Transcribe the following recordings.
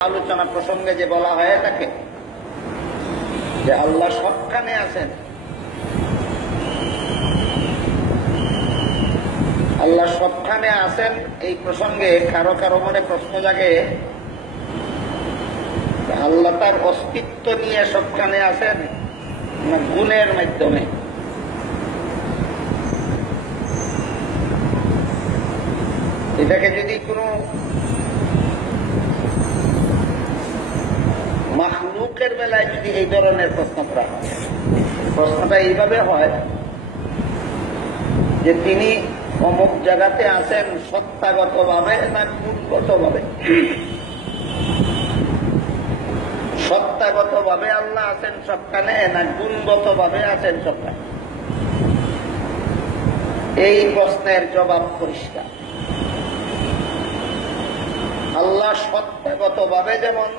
আলোচনা প্রসঙ্গে যে বলা হয়ে থাকে যে আল্লাহ সবখানে আছেন, আল্লাহ সবখানে আছেন, এই প্রসঙ্গে কারো কারো মনে প্রশ্ন জাগে, আল্লাহ তার অস্তিত্ব নিয়ে সবখানে আছেন না গুণের মাধ্যমে? এটাকে যদি কোনো মাখলুকের বেলায় যদি এই ধরনের প্রশ্ন করা হয়, প্রশ্নটা এইভাবে হয় যে তিনি অমুক জায়গাতে আছেন সত্তাগত ভাবে না গুণগত ভাবে? সত্তাগত ভাবে আল্লাহ আছেন সবখানে না গুণগত ভাবে আছেন সবখানে? এই প্রশ্নের জবাব পরিষ্কার। আল্লাহ সত্তাগত ভাবে যেমন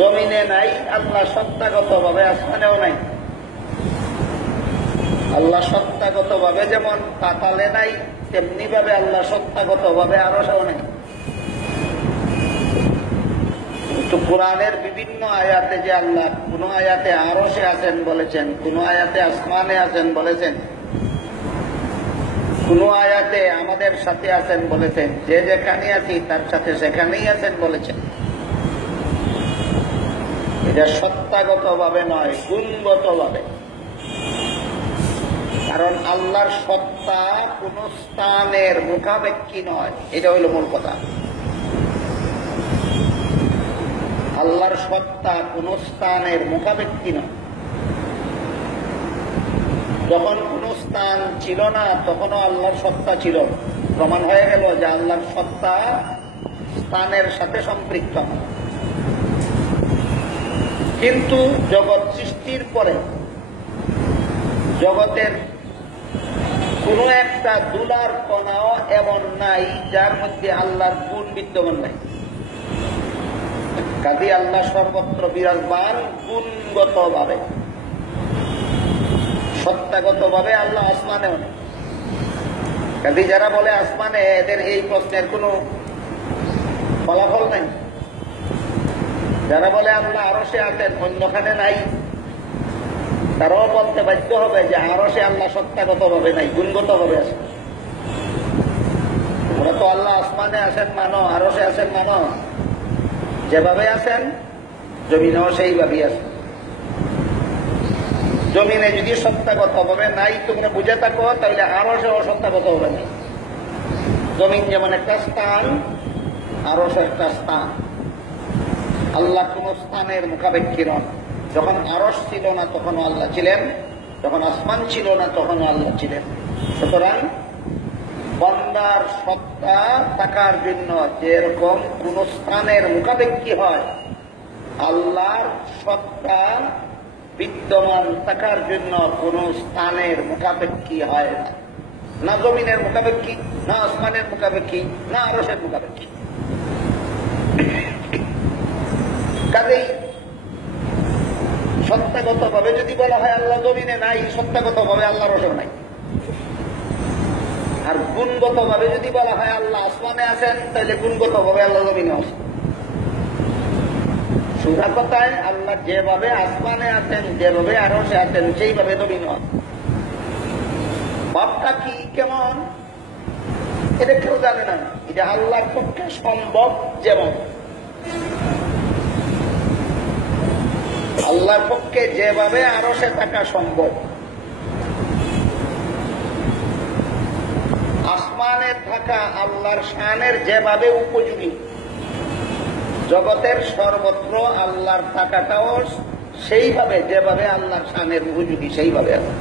জমিনে নাই, আল্লাহ সত্তাগত ভাবে আসমানেও নাই। আল্লাহ সত্তাগত ভাবে যেমন পাতালে নাই, তেমনি ভাবে আল্লাহ সত্তাগত ভাবে আরশেও নাই। কিন্তু কোরআনের বিভিন্ন আয়াতে যে আল্লাহ কোন আয়াতে আরশে আছেন বলেছেন, কোন আয়াতে আসমানে আছেন বলেছেন, কোন আয়াতে আমাদের সাথে আছেন বলেছেন, যে যেখানে আছি তার সাথে সেখানেই আছেন বলেছেন। এটা সত্তাগত ভাবে নয়, গুণগত ভাবে। কারণ আল্লাহর সত্তা কোন স্থানের মুখাপেক্ষী নয়, এটা হইল মূল কথা। আল্লাহর সত্তা কোন স্থানের মুখাপেক্ষী নয়। যখন কোন স্থান ছিল না তখনও আল্লাহর সত্তা ছিল। প্রমাণ হয়ে গেল যে আল্লাহর সত্তা স্থানের সাথে সম্পৃক্ত নয়। কিন্তু জগৎ সৃষ্টির পরে জগতের কোন একটা দুলার কণাও এমন নাই যার মধ্যে আল্লাহর গুণ বিদ্যমান নাই। কাজে আল্লাহ সর্বত্র বিরাজমান গুণগত ভাবে। সত্তাগত ভাবে আল্লাহ আসমানেও নেই। কাজে যারা বলে আসমানে, এদের এই প্রশ্নের কোনো ফলাফল নাই। যারা বলে আল্লাহ আরশে আছেন অন্যখানে নাই, তারাও বলতে বাধ্য হবে যে আরশে আল্লাহ সত্তাগত ভাবে নাই, গুণগত ভাবে আছে। তোমরা তো আল্লাহ আসমানে আছেন মানো, আরশে আছেন মানো, যেভাবে আছেন জমিনেও সেইভাবেই আছে। জমিনে যদি সত্তাগত ভাবে নাই তোমরা বুঝে থাকো, তাহলে আরশেও সত্তাগত ভাবে নাই। জমিন যেমন একটা স্থান, আরশ একটা স্থান। আল্লাহ কোন স্থানের মুখাপেক্ষী নন। যখন আরশ ছিল না তখনও আল্লাহ ছিলেন, যখন আসমান ছিল না তখনও আল্লাহ ছিলেন। সুতরাং বান্দার সত্তা থাকার জন্য যেরকম কোন স্থানের মুখাপেক্ষী হয়, আল্লাহর সত্তা বিদ্যমান থাকার জন্য কোন স্থানের মুখাপেক্ষী হয় না। না জমিনের মুখাপেক্ষী, না আসমানের মুখাপেক্ষী, না আরশের মুখাপেক্ষী। কাজেই সত্তাগত ভাবে যদি বলা হয় আল্লাহ জমিনে নাই, সত্তাগত ভাবে আল্লাহ আরশেও নাই। আর গুণগত ভাবে যদি বলা হয় আল্লাহ আসমানে আছেন, তাহলে গুণগত ভাবে আল্লাহ জমিনে আছেন। সোজা কথায় আল্লাহ যেভাবে আসমানে আছেন, যেভাবে আরশে আছেন, সেইভাবে জমিনে আছেন। ভাবটা কি কেমন এটা কেউ জানে না। এটা আল্লাহর পক্ষে সম্ভব। যেমন আল্লাহর পক্ষে যেভাবে আরশে থাকা সম্ভব, আসমানে থাকা আল্লাহর শানের যেভাবে উপযোগী, জগতের সর্বত্র আল্লাহর থাকাটাও সেইভাবে, যেভাবে আল্লাহর শানের উপযোগী সেইভাবে আছে।